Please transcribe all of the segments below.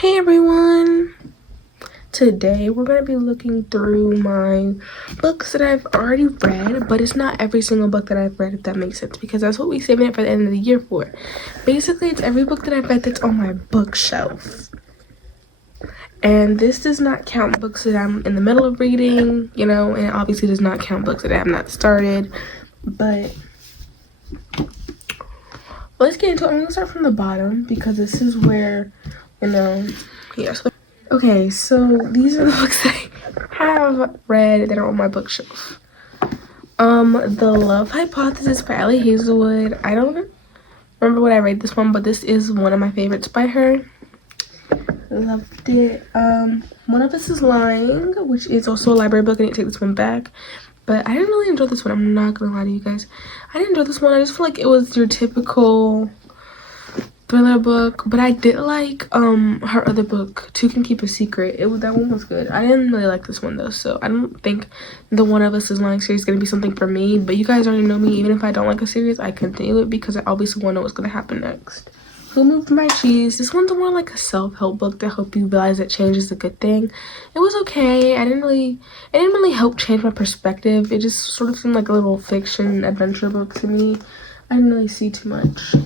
Hey everyone! Today we're going to be looking through my books that I've already read, but it's not every single book that I've read, if that makes sense, because that's what we saving it for the end of the year for. Basically, it's every book that I've read that's on my bookshelf. And this does not count books that I'm in the middle of reading, you know, and it obviously does not count books that I have not started, but let's get into it. I'm going to start from the bottom because this is where, you know, yeah. Okay, so these are the books that I have read that are on my bookshelf. The Love Hypothesis by 𝙎𝙤𝙬𝙧𝙖𝙀. I don't remember what I read this one, but this is one of my favorites by her. Loved it. One of Us is Lying, which is also a library book. I need to take this one back, but I didn't really enjoy this one. I'm not gonna lie to you guys. I didn't enjoy this one. I just feel like it was your typical thriller book, but I did like her other book, Two Can Keep a Secret. That one was good. I didn't really like this one though, so I don't think the One of Us is Lying series is gonna be something for me, but you guys already know me. Even if I don't like a series, I continue it because I obviously want to know what's gonna happen next. Who Moved My Cheese? This one's more like a self-help book to help you realize that change is a good thing. It was okay. It didn't really help change my perspective. It just sort of seemed like a little fiction adventure book to me. I didn't really see too much.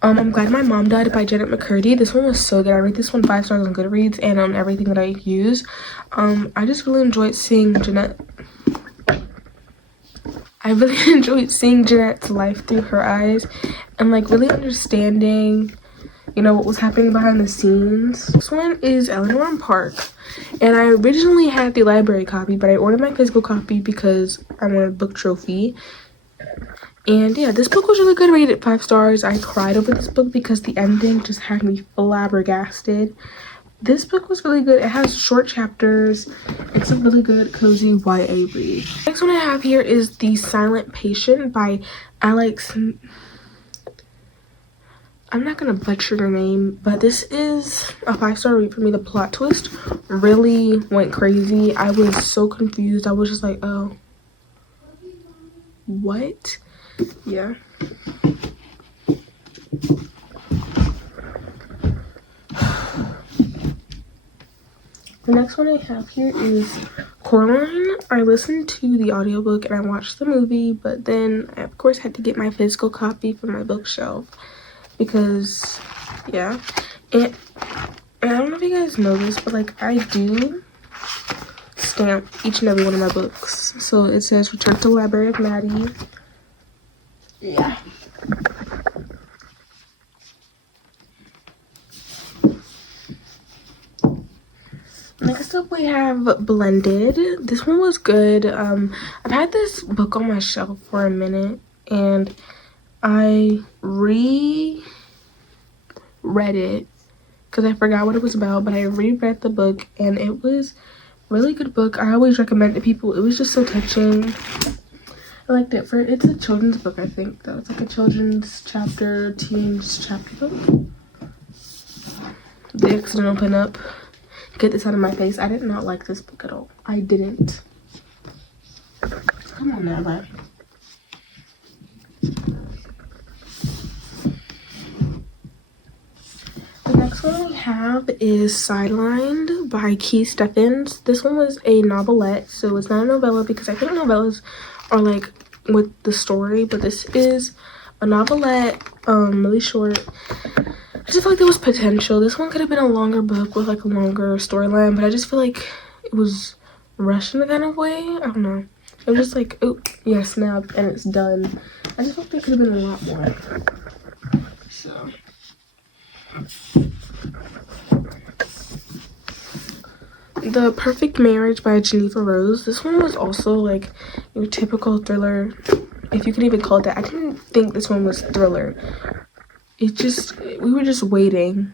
I'm Glad My Mom Died by Janet McCurdy. This one was so good. I rate this one 5 stars on Goodreads and on everything that I use. I just really enjoyed seeing Jeanette. I really enjoyed seeing Jeanette's life through her eyes and like really understanding, you know, what was happening behind the scenes. This one is Eleanor and Park, and I originally had the library copy, but I ordered my physical copy because I wanted a book trophy. And yeah, this book was really good. Rated 5 stars. I cried over this book because the ending just had me flabbergasted. This book was really good. It has short chapters. It's a really good cozy YA read. Next one I have here is The Silent Patient by Alex. I'm not gonna butcher your name, but this is a 5-star read for me. The plot twist really went crazy. I was so confused. I was just like, oh, what? Yeah. The next one I have here is Coraline. I listened to the audiobook and I watched the movie, but then I of course had to get my physical copy from my bookshelf because yeah. And I don't know if you guys know this, but like I do stamp each and every one of my books. So it says Return to the Library of Maddie. Yeah. Next up we have Blended. This one was good. I've had this book on my shelf for a minute and I reread it because I forgot what it was about, but I reread the book and it was a really good book. I always recommend it to people. It was just so touching. I liked it. It's a children's book, I think, though. It's like a children's chapter, teens chapter book. The accidental pinup. Get this out of my face. I did not like this book at all. I didn't. Come on now, bud. The next one we have is Sidelined by Keith Steffens. This one was a novelette, so it's not a novella because I think novellas are like with the story, but this is a novelette, really short. I just feel like there was potential. This one could have been a longer book with like a longer storyline, but I just feel like it was rushed in a kind of way. I don't know. It was just like, oh yeah, snap, and it's done. I just felt there could have been a lot more. So The Perfect Marriage by Geneva Rose. This one was also like your typical thriller, if you can even call it that. I didn't think this one was thriller. We were just waiting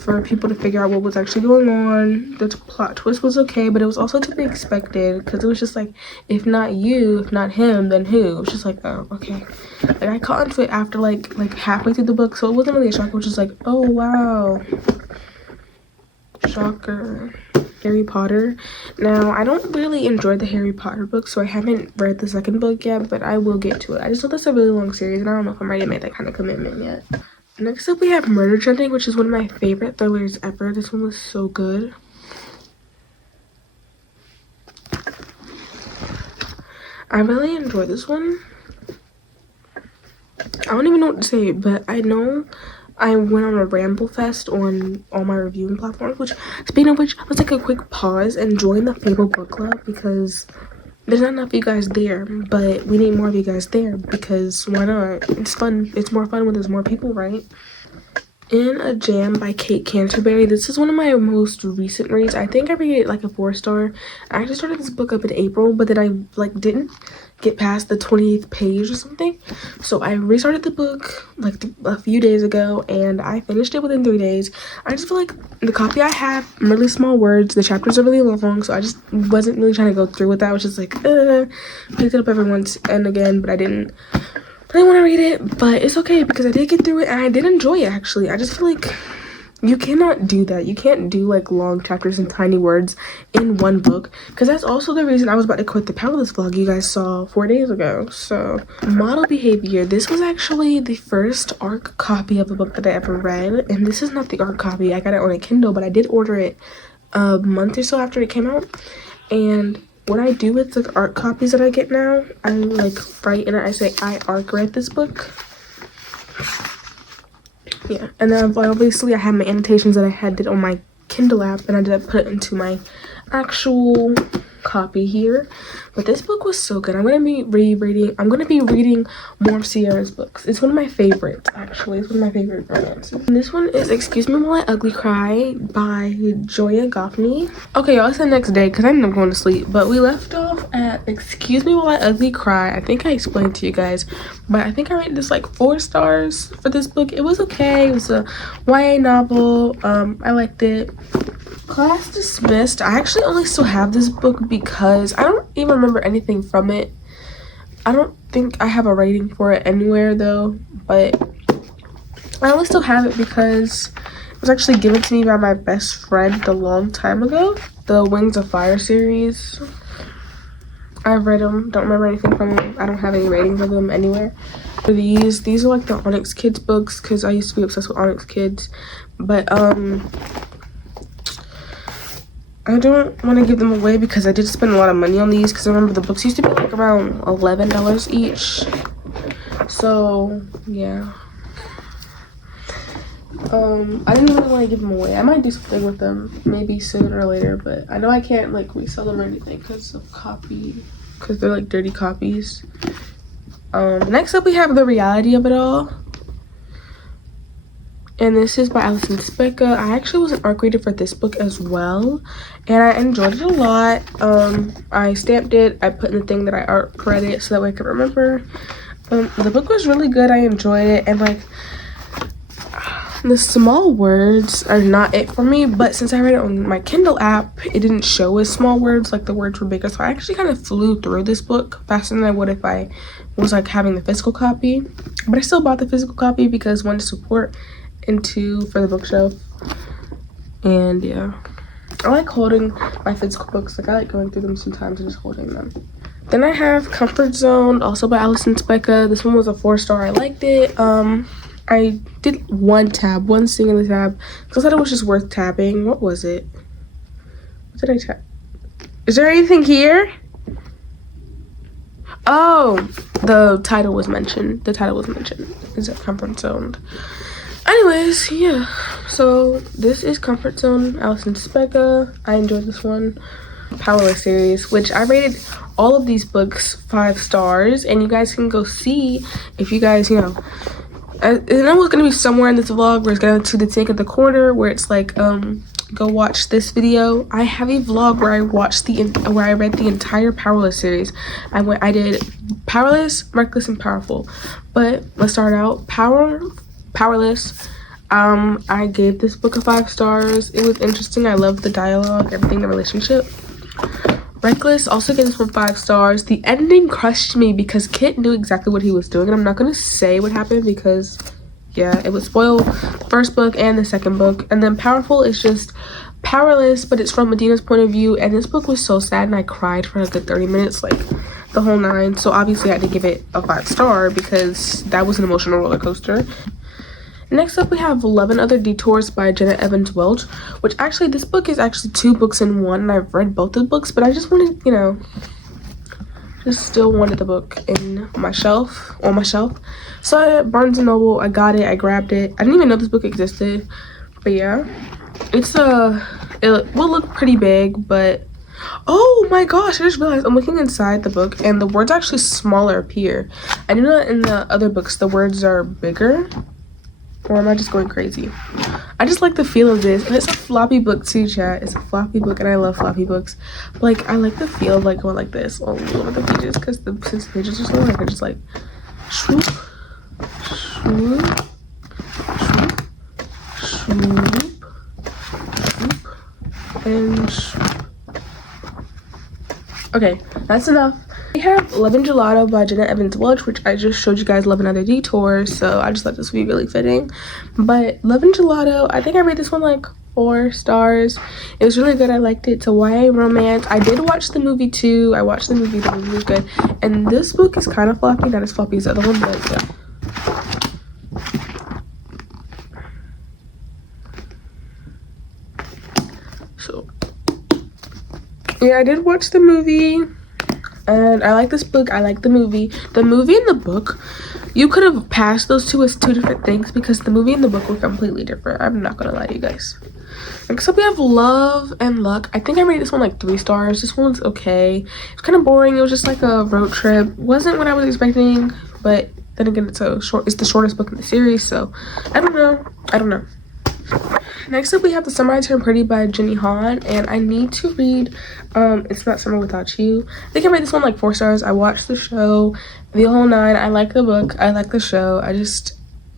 for people to figure out what was actually going on. The plot twist was okay, but it was also to be expected because it was just like, if not you, if not him, then who? It was just like, oh, okay. Like I caught into it after like halfway through the book, so it wasn't really a shock. It was just like, oh wow. Shocker. Harry Potter. Now, I don't really enjoy the Harry Potter books, so I haven't read the second book yet, but I will get to it. I just thought that's a really long series, and I don't know if I'm ready to make that kind of commitment yet. Next up we have Murder Trending, which is one of my favorite thrillers ever. This one was so good. I really enjoyed this one. I don't even know what to say, but I know I went on a ramble fest on all my reviewing platforms, which, speaking of which, let's take a quick pause and join the Fable Book Club, because there's not enough of you guys there, but we need more of you guys there, because why not? It's fun. It's more fun when there's more people, right? In a Jam by Kate Canterbury. This is one of my most recent reads. I think I rated it like a 4-star. I actually started this book up in April, but then I like didn't get past the 20th page or something. So I restarted the book like a few days ago, and I finished it within 3 days. I just feel like the copy I have, really small words, the chapters are really long, so I just wasn't really trying to go through with that. I was just like, picked it up every once and again, but I didn't want to read it. But it's okay, because I did get through it and I did enjoy it. Actually, I just feel like you cannot do that. You can't do like long chapters and tiny words in one book, because that's also the reason I was about to quit the Powerless vlog you guys saw 4 days ago. So Model Behavior, this was actually the first ARC copy of a book that I ever read, and this is not the ARC copy. I got it on a Kindle, but I did order it a month or so after it came out. And what I do with the ARC copies that I get now, I like write in it, I say I ARC read this book. Yeah, and then obviously I have my annotations that I had did on my Kindle app, and I did put it into my actual copy here. But this book was so good. I'm gonna be reading more of Sierra's books. It's one of my favorites, actually. It's one of my favorite romances. And this one is Excuse Me While I Ugly Cry by 𝙎𝙤𝙘𝙞𝙤𝙀. Okay, y'all, it's the next day because I ended up going to sleep. But we left off at Excuse Me While I Ugly Cry. I think I explained to you guys, but I think I rated this like 4 stars for this book. It was okay. It was a YA novel. I liked it. Class dismissed. I actually only still have this book because I don't even remember anything from it. I don't think I have a rating for it anywhere though, but I only still have it because it was actually given to me by my best friend a long time ago. The Wings of Fire series. I've read them, don't remember anything from them. I don't have any ratings of them anywhere. For these are like the Onyx Kids books, because I used to be obsessed with Onyx Kids, but I don't want to give them away because I did spend a lot of money on these, because I remember the books used to be like around $11 each. So yeah, I didn't really want to give them away. I might do something with them maybe sooner or later, but I know I can't like resell them or anything because they're like dirty copies. Next up we have The Reality of It All, and this is by Alison Specka. I actually was an ARC reader for this book as well, and I enjoyed it a lot. I stamped it, I put in the thing that I ARC read it so that way I could remember. The book was really good. I enjoyed it, and like the small words are not it for me, but since I read it on my Kindle app, it didn't show as small words, like the words were bigger, so I actually kind of flew through this book faster than I would if I was like having the physical copy. But I still bought the physical copy because 1, to support, and 2, for the bookshelf. And yeah, I like holding my physical books. Like I like going through them sometimes and just holding them. Then I have Comfort Zone, also by Alison Specka. This one was a 4-star. I liked it. I did one single tab, because I thought it was just worth tabbing. What was it? What did I tab? Is there anything here? Oh, the title was mentioned. Is it Comfort Zone? Anyways, yeah. So this is Comfort Zone, Alison Specka. I enjoyed this one. Powerless series, which I rated all of these books 5 stars, and you guys can go see if you guys, you know, I know it's gonna be somewhere in this vlog where it's gonna to the tank at the corner where it's like go watch this video. I have a vlog where I read the entire Powerless series. I did Powerless, Reckless, and Powerful. But let's start out. Powerless. I gave this book a 5 stars. It was interesting. I loved the dialogue, everything, the relationship. Reckless, also gave this one 5 stars. The ending crushed me because Kit knew exactly what he was doing, and I'm not gonna say what happened because yeah, it would spoil the first book and the second book. And then Powerful is just powerless, but it's from Medina's point of view, and this book was so sad and I cried for a good 30 minutes, like the whole 9. So obviously I had to give it a 5 star because that was an emotional roller coaster. Next up, we have 11 Other Detours by Jenna Evans Welch, which actually, this book is actually 2 books in one, and I've read both of the books, but I just wanted, you know, just still wanted the book on my shelf. So at Barnes & Noble, I got it, I grabbed it. I didn't even know this book existed, but yeah. It will look pretty big, but oh my gosh, I just realized I'm looking inside the book and the words actually smaller up here. I knew that in the other books the words are bigger, or am I just going crazy? I just like the feel of this, and it's a floppy book too, chat. It's a floppy book, and I love floppy books. But, like, I like the feel of like going like this all over the pages, because since the pages are so long, I can just like swoop, swoop, swoop, swoop, swoop, and swoop. Okay, that's enough. We have Love and Gelato by Jenna Evans Welch, which I just showed you guys 11 Other Detours, so I just thought this would be really fitting. But Love and Gelato, I think I rated this one like 4 stars. It was really good. I liked it. It's a YA romance. I did watch the movie too. I watched the movie was good. And this book is kind of floppy, not as floppy as the other one, but yeah. So yeah, I did watch the movie. And I like this book. I like the movie. The movie and the book, you could have passed those two as 2 different things, because the movie and the book were completely different. I'm not gonna lie to you guys. Next up, we have Love and Luck. I think I rated this one like 3 stars. This one's okay. It's kind of boring. It was just like a road trip. Wasn't what I was expecting, but then again, it's the shortest book in the series, so I don't know. Next up, we have The Summer I Turned Pretty by Jenny Han, and I need to read It's Not Summer Without You. I think I rated this one like 4 stars. I watched the show, the whole 9. I like the book. I like the show.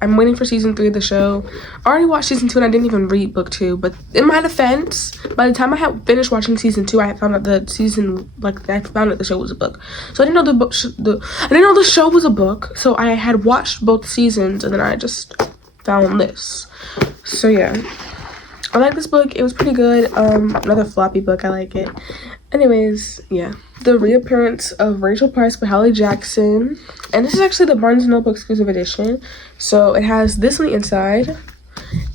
I'm waiting for season 3 of the show. I already watched season 2 and I didn't even read book 2, but in my defense, by the time I had finished watching season 2, I had found out the show was a book. So I didn't know I didn't know the show was a book, so I had watched both seasons, and then I just found this. So yeah, I like this book. It was pretty good. Another floppy book. I like it. Anyways, yeah. The Reappearance of Rachel Price by Holly Jackson. And this is actually the Barnes & Noble exclusive edition. So it has this on the inside.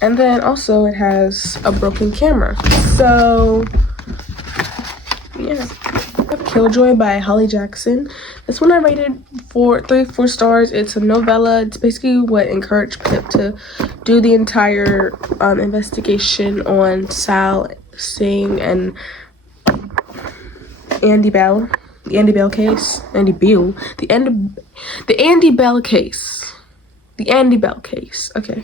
And then also it has a broken camera. So, yeah. Killjoy by Holly Jackson. This one I rated 4 stars. It's a novella. It's basically what encouraged Pip to do the entire investigation on Sal Singh and Andy Bell. The Andy Bell case. Andy Bell. The Andy Bell case. The Andy Bell case. Okay.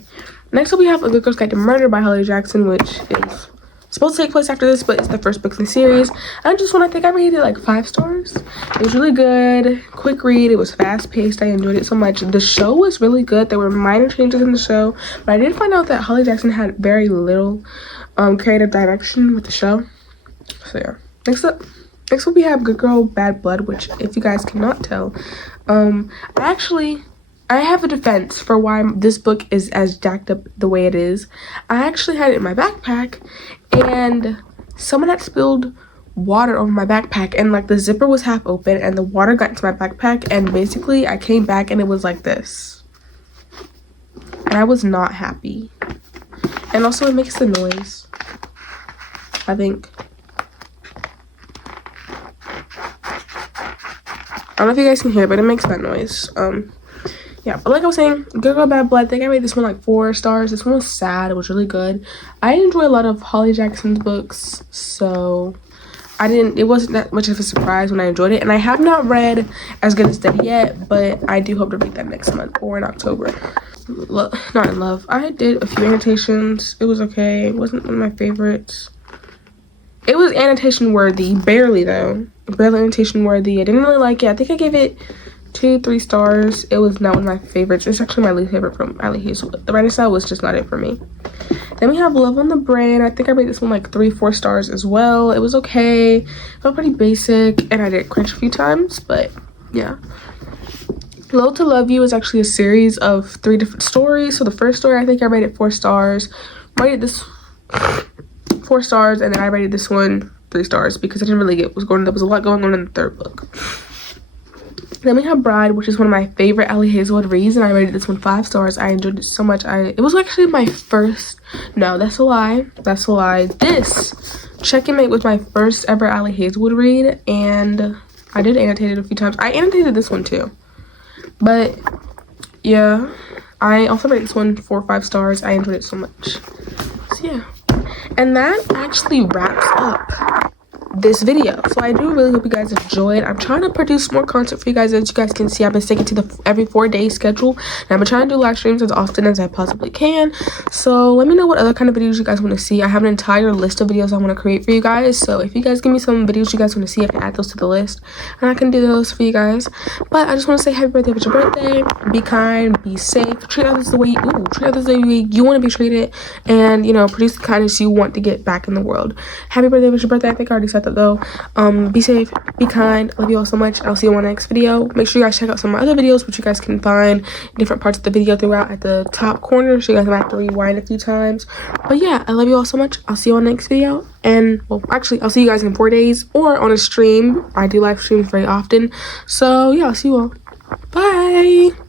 Next up, we have A Good Girl's Guide to Murder by Holly Jackson, which is supposed to take place after this, but it's the first book in the series. I think I rated it like 5 stars. It was really good, quick read. It was fast paced. I enjoyed it so much. The show was really good. There were minor changes in the show, but I did find out that Holly Jackson had very little creative direction with the show. So yeah. Next up we have Good Girl Bad Blood, which, if you guys cannot tell, I have a defense for why this book is as jacked up the way it is. I actually had it in my backpack, and someone had spilled water over my backpack, and like the zipper was half open, and the water got into my backpack, and basically I came back and it was like this. And I was not happy. And also it makes the noise, I think. I don't know if you guys can hear it, but it makes that noise. Yeah, but like I was saying, Good Girl Bad Blood, I think I rated this one like 4 stars. This one was sad. It was really good. I enjoy a lot of Holly Jackson's books, so it wasn't that much of a surprise when I enjoyed it. And I have not read As Good as Dead yet, but I do hope to read that next month or in October. Not in love. I did a few annotations. It was okay. It wasn't one of my favorites. It was annotation worthy, barely though. Barely annotation worthy. I didn't really like it. I think I gave it 2-3 stars. It was not one of my favorites. It's actually my least favorite from Ali Hazelwood. The writing style was just not it for me. Then we have Love on the Brain. I think I rated this one like 3-4 stars as well. It was okay. It felt pretty basic, and I did cringe a few times, but yeah. Low to Love You is actually a series of 3 different stories. So the first story, I think I rated 4 stars. Rated this 4 stars, and then I rated this one 3 stars because I didn't really get what was going on. There was a lot going on in the third book. Then we have Bride, which is one of my favorite Ally Hazelwood reads, and I rated this one 5 stars. I enjoyed it so much. It was actually my first, no, that's a lie. This Checkmate was my first ever Ally Hazelwood read, and I did annotate it a few times. I annotated this one too, but yeah, I also rated this one 4 or 5 stars. I enjoyed it so much. So yeah, and that actually wraps up this video. So I do really hope you guys enjoyed. I'm trying to produce more content for you guys. As you guys can see, I've been sticking to the every 4-day schedule, and I've been trying to do live streams as often as I possibly can. So let me know what other kind of videos you guys want to see. I have an entire list of videos I want to create for you guys, so if you guys give me some videos you guys want to see, I can add those to the list and I can do those for you guys. But I just want to say happy birthday if it's your birthday. Be kind, be safe, treat others the way you want to be treated, and you know, produce the kindness you want to get back in the world. Happy birthday if it's your birthday. I think I already said that though. Be safe, be kind. Love you all so much. I'll see you on my next video. Make sure you guys check out some of my other videos, which you guys can find different parts of the video throughout at the top corner, so you guys might have to rewind a few times. But yeah, I love you all so much. I'll see you on the next video, and well, actually I'll see you guys in 4 days or on a stream. I do live streams very often, so yeah, I'll see you all. Bye.